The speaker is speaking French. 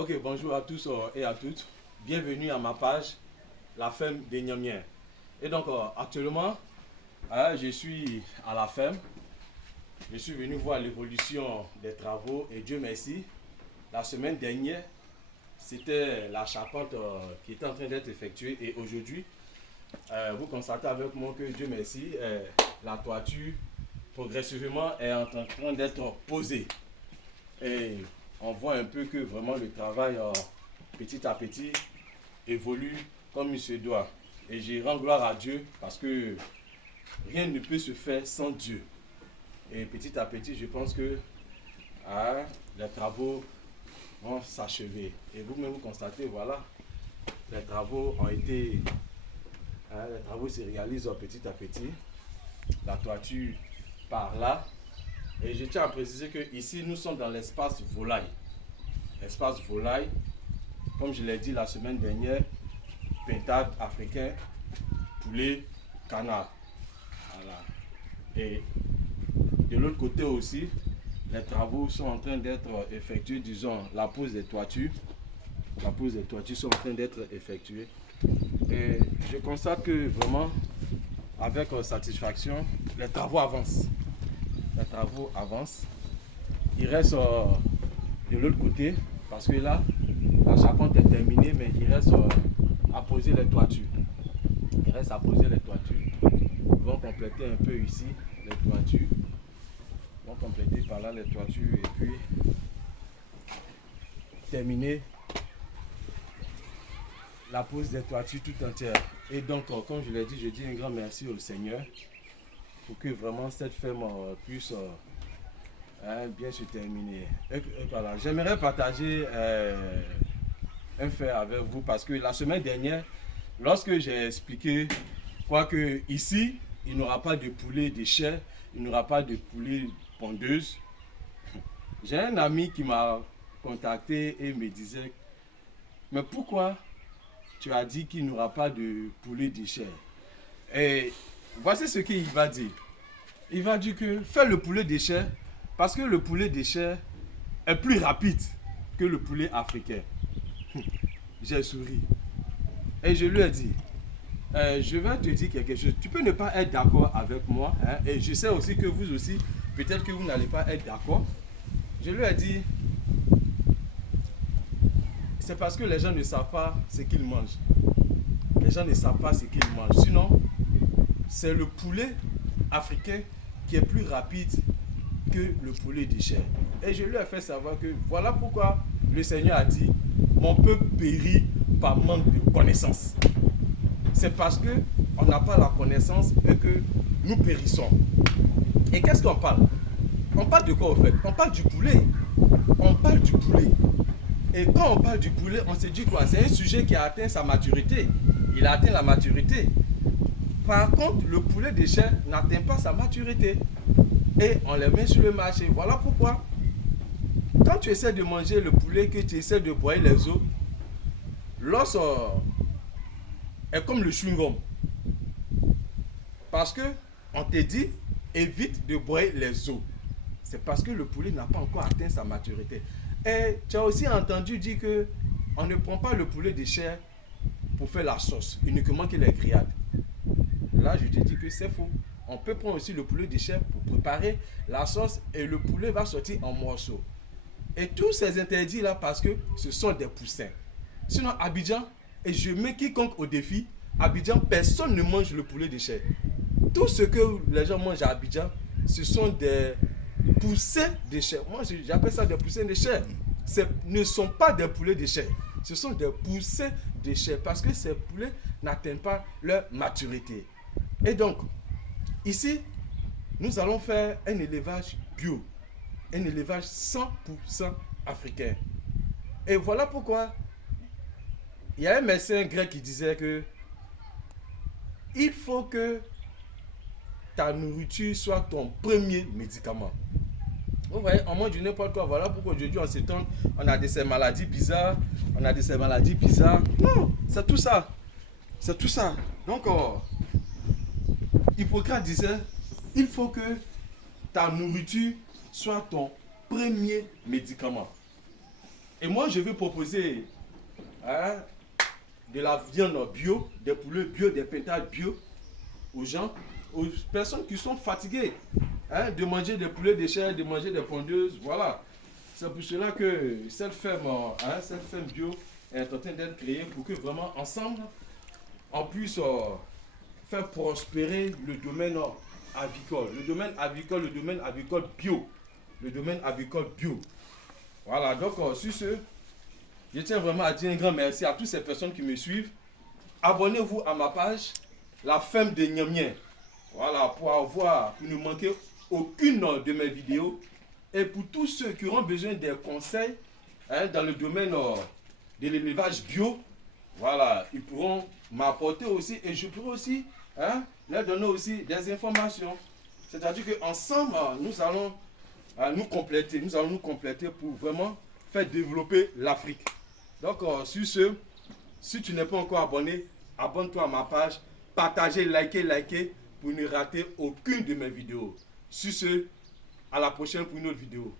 Ok, bonjour à tous et à toutes. Bienvenue à ma page, la ferme des Niamiens. Et donc, actuellement, je suis à la ferme. Je suis venu voir l'évolution des travaux et Dieu merci. La semaine dernière, c'était la charpente qui était en train d'être effectuée et aujourd'hui, vous constatez avec moi que Dieu merci, la toiture progressivement est en train d'être posée. Et on voit un peu que vraiment le travail petit à petit évolue comme il se doit. Et je rends gloire à Dieu parce que rien ne peut se faire sans Dieu. Et petit à petit, je pense que les travaux vont s'achever. Et vous-même, vous constatez, voilà, les travaux ont été, les travaux se réalisent petit à petit. La toiture par là. Et je tiens à préciser que ici, nous sommes dans l'espace volaille. L'espace volaille, comme je l'ai dit la semaine dernière, pintade africain, poulet, canard. Voilà. Et de l'autre côté aussi, les travaux sont en train d'être effectués, disons, la pose des toitures. La pose des toitures sont en train d'être effectuées. Et je constate que vraiment, avec satisfaction, les travaux avancent. Les travaux avancent. Il reste de l'autre côté, parce que là, la charpente est terminée, mais il reste à poser les toitures. Il reste à poser les toitures. Ils vont compléter un peu ici les toitures. Ils vont compléter par là les toitures et puis terminer la pose des toitures tout entière. Et donc, comme je l'ai dit, je dis un grand merci au Seigneur pour que vraiment cette ferme puisse bien se terminer. Et voilà, j'aimerais partager un fait avec vous parce que la semaine dernière, lorsque j'ai expliqué quoi que ici, il n'y aura pas de poulet de chair, il n'y aura pas de poulet pondeuse, j'ai un ami qui m'a contacté et me disait, mais pourquoi tu as dit qu'il n'y aura pas de poulet de chair? Et voici ce qu'il va dire. Il va dire que fais le poulet de chair parce que le poulet de chair est plus rapide que le poulet africain. J'ai souri. Et je lui ai dit, je vais te dire quelque chose. Tu peux ne pas être d'accord avec moi. Hein, et je sais aussi que vous aussi, peut-être que vous n'allez pas être d'accord. Je lui ai dit, c'est parce que les gens ne savent pas ce qu'ils mangent. Les gens ne savent pas ce qu'ils mangent. Sinon, c'est le poulet africain qui est plus rapide que le poulet de chair. Et je lui ai fait savoir que voilà pourquoi le Seigneur a dit, mon peuple périt par manque de connaissance. C'est parce que on n'a pas la connaissance et que nous périssons. Et qu'est-ce qu'on parle? On parle de quoi au fait? On parle du poulet. On parle du poulet. Et quand on parle du poulet, on se dit quoi? C'est un sujet qui a atteint sa maturité. Il a atteint la maturité. Par contre, le poulet de chair n'atteint pas sa maturité. Et on les met sur le marché. Voilà pourquoi, quand tu essaies de manger le poulet, que tu essaies de broyer les os, l'os est comme le chewing-gum. Parce que on te dit, évite de broyer les os. C'est parce que le poulet n'a pas encore atteint sa maturité. Et tu as aussi entendu dire que on ne prend pas le poulet de chair pour faire la sauce, uniquement qu'il est grillade. Là, je te dis que c'est faux. On peut prendre aussi le poulet de chair pour préparer la sauce et le poulet va sortir en morceaux. Et tous ces interdits là parce que ce sont des poussins. Sinon, Abidjan, et je mets quiconque au défi, Abidjan, personne ne mange le poulet de chair. Tout ce que les gens mangent à Abidjan, ce sont des poussins de chair. Moi, j'appelle ça des poussins de chair. Ce ne sont pas des poulets de chair. Ce sont des poussins de chair parce que ces poulets n'atteignent pas leur maturité. Et donc, ici, nous allons faire un élevage bio, un élevage 100% africain. Et voilà pourquoi il y a un médecin grec qui disait que il faut que ta nourriture soit ton premier médicament. Vous voyez, on mange du n'importe quoi. Voilà pourquoi aujourd'hui on s'étonne, on a ces maladies bizarres, on a ces maladies bizarres. Non, c'est tout ça. C'est tout ça. Donc, Hippocrate disait, il faut que ta nourriture soit ton premier médicament. Et moi, je vais proposer hein, de la viande bio, des poulets bio, des pintades bio aux gens, aux personnes qui sont fatiguées hein, de manger des poulets de chair, de manger des pondeuses. Voilà. C'est pour cela que cette ferme bio est en train d'être créée pour que vraiment ensemble, on puisse faire prospérer le domaine avicole. Le domaine avicole bio. Le domaine avicole bio. Voilà, donc sur ce, je tiens vraiment à dire un grand merci à toutes ces personnes qui me suivent. Abonnez-vous à ma page, La Ferme de Niamien. Voilà, pour ne manquer aucune de mes vidéos. Et pour tous ceux qui auront besoin des conseils hein, dans le domaine de l'élevage bio, voilà, ils pourront m'apporter aussi et je pourrai aussi hein, leur donner aussi des informations. C'est-à-dire qu'ensemble, nous allons nous compléter pour vraiment faire développer l'Afrique. Donc, sur ce, si tu n'es pas encore abonné, abonne-toi à ma page, partagez, likez pour ne rater aucune de mes vidéos. Sur ce, à la prochaine pour une autre vidéo.